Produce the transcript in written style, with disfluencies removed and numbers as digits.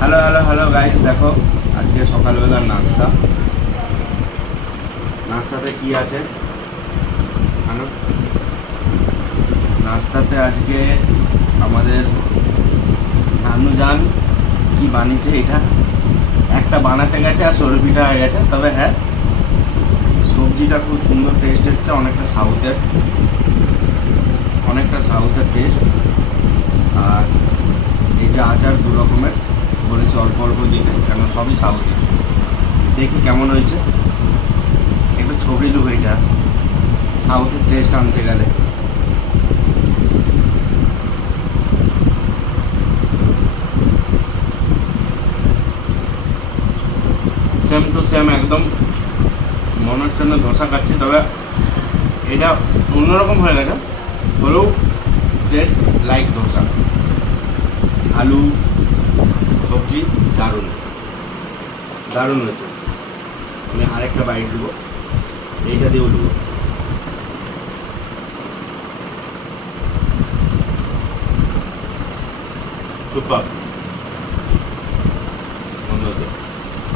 Hello hello hello guys, দেখো আজকে সকালবেলার নাস্তাতে কি আছে জানো? নাস্তাতে আজকে আমাদের নানুজান কি বানিয়েছে, এটা একটা বানাতে গেছে আর সরপিটা হয়ে গেছে। তবে হ্যাঁ, সবজিটা খুব সুন্দর টেস্ট এসছে, অনেকটা সাউথের টেস্ট। আর এই যে আচার দু রকমের বলেছে, অল্প অল্প দিতে, কেন সবই সাউথের। দেখি কেমন হয়েছে, একটু ছবি নেবো এটা সাউথের টেস্ট আনতে গেলে। সেম টু সেম একদম মনে হচ্ছে না ধোসা খাচ্ছি, তবে এটা অন্যরকম হয়ে গেছে, হলেও টেস্ট লাইক ধোসা। আলু সবজি দারুণ দারুণ হয়েছে। আমি আরেকটা বাইট দেবো, এইটা দিয়েও দেবো। সুপার, বন্ধ হতো।